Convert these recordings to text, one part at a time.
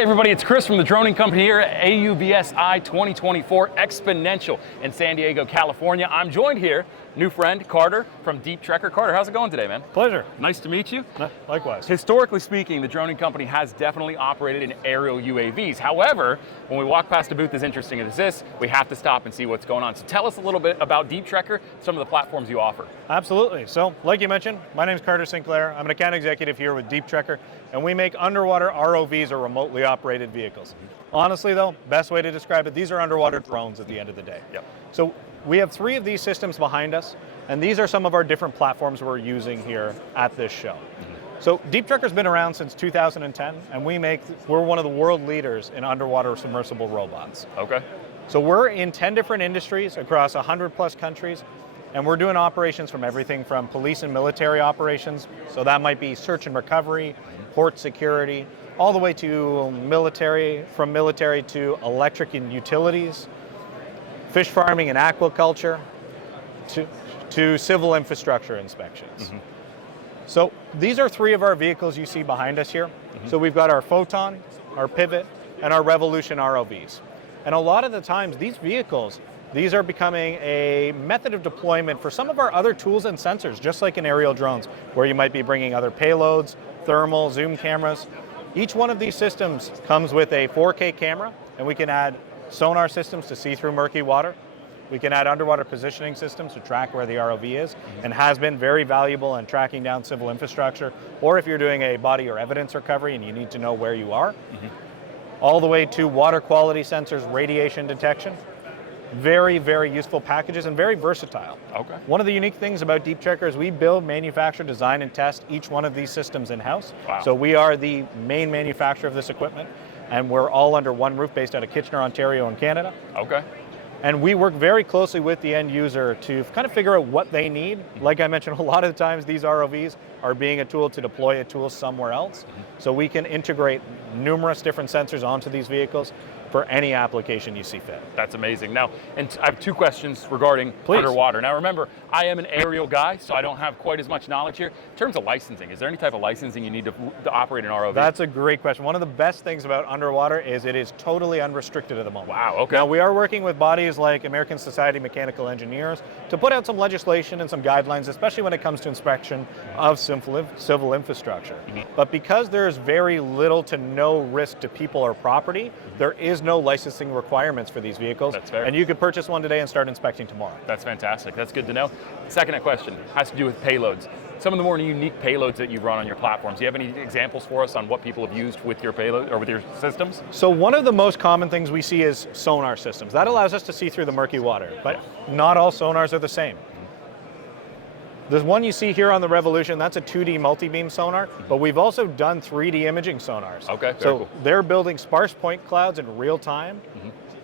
Hey everybody, it's Chris from the droning company here at AUVSI 2024 Xponential in San Diego, California. I'm joined here, new friend, Carter from Deep Trekker. Carter, how's it going today, man? Pleasure. Nice to meet you. Likewise. Historically speaking, the droning company has definitely operated in aerial UAVs. However, when we walk past a booth as interesting as this, we have to stop and see what's going on. So tell us a little bit about Deep Trekker, some of the platforms you offer. Absolutely. So, like you mentioned, my name is Carter Sinclair. I'm an account executive here with Deep Trekker, and we make underwater ROVs, or remotely operated vehicles. Honestly though, best way to describe it, these are underwater drones at the end of the day. Yep. So we have 3 of these systems behind us, and these are some of our different platforms we're using here at this show. So Deep Trekker's been around since 2010, and we're one of the world leaders in underwater submersible robots. Okay. So we're in 10 different industries across 100 plus countries, and we're doing operations from everything from police and military operations, so that might be search and recovery, port security, all the way to military, from military to electric and utilities, fish farming and aquaculture, to civil infrastructure inspections. So these are 3 of our vehicles you see behind us here. So we've got our Photon, our Pivot, and our Revolution ROVs. And a lot of the times these vehicles, these are becoming a method of deployment for some of our other tools and sensors, just like in aerial drones, where you might be bringing other payloads, thermal, zoom cameras. Each one of these systems comes with a 4K camera, and we can add sonar systems to see through murky water. We can add underwater positioning systems to track where the ROV is, and has been very valuable in tracking down civil infrastructure, or if you're doing a body or evidence recovery and you need to know where you are. All the way to water quality sensors, radiation detection. Very, very useful packages and very versatile. Okay. One of the unique things about Deep Trekker is we build, manufacture, design, and test each one of these systems in-house. Wow. So we are the main manufacturer of this equipment, and we're all under one roof based out of Kitchener, Ontario in Canada. Okay. And we work very closely with the end user to kind of figure out what they need. Like I mentioned, a lot of the times these ROVs are being a tool to deploy a tool somewhere else. So we can integrate numerous different sensors onto these vehicles for any application you see fit. That's amazing. Now, and I have 2 questions regarding underwater. Now remember, I am an aerial guy, so I don't have quite as much knowledge here. In terms of licensing, is there any type of licensing you need to operate an ROV? That's a great question. One of the best things about underwater is it is totally unrestricted at the moment. Wow, okay. Now we are working with bodies like American Society of Mechanical Engineers to put out some legislation and some guidelines, especially when it comes to inspection of civil infrastructure. But because there's very little to no risk to people or property, there is no licensing requirements for these vehicles. That's fair. And you could purchase one today and start inspecting tomorrow. That's fantastic. That's good to know. Second question has to do with payloads. Some of the more unique payloads that you've run on your platforms. Do you have any examples for us on what people have used with your payload or with your systems? So one of the most common things we see is sonar systems. That allows us to see through the murky water, but not all sonars are the same. The one you see here on the Revolution, that's a 2D multi-beam sonar, but we've also done 3D imaging sonars. Okay, so cool. They're building sparse point clouds in real time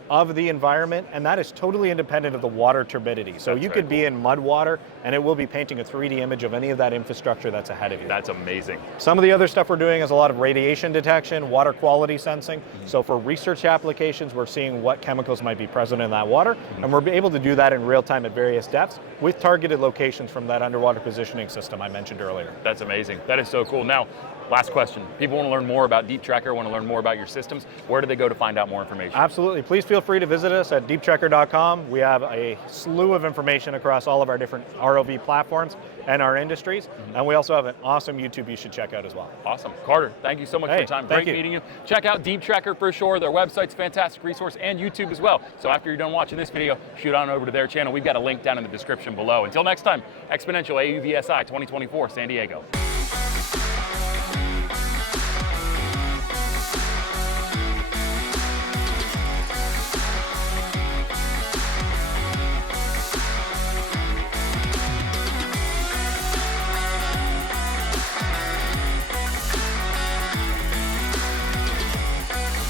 of the environment, and that is totally independent of the water turbidity. So That's you could be in mud water, and it will be painting a 3D image of any of that infrastructure that's ahead of you. That's amazing. Some of the other stuff we're doing is a lot of radiation detection, water quality sensing. So for research applications, we're seeing what chemicals might be present in that water, and we're able to do that in real time at various depths with targeted locations from that underwater positioning system I mentioned earlier. That's amazing. That is so cool. Now, last question. People want to learn more about Deep Trekker, want to learn more about your systems. Where do they go to find out more information? Absolutely. Please feel free to visit us at deeptrekker.com. We have a slew of information across all of our different ROV platforms and our industries. And we also have an awesome YouTube you should check out as well. Awesome. Carter, thank you so much for your time. Great meeting you. Check out Deep Trekker for sure. Their website's a fantastic resource, and YouTube as well. So after you're done watching this video, shoot on over to their channel. We've got a link down in the description below. Until next time, Xponential AUVSI 2024 San Diego.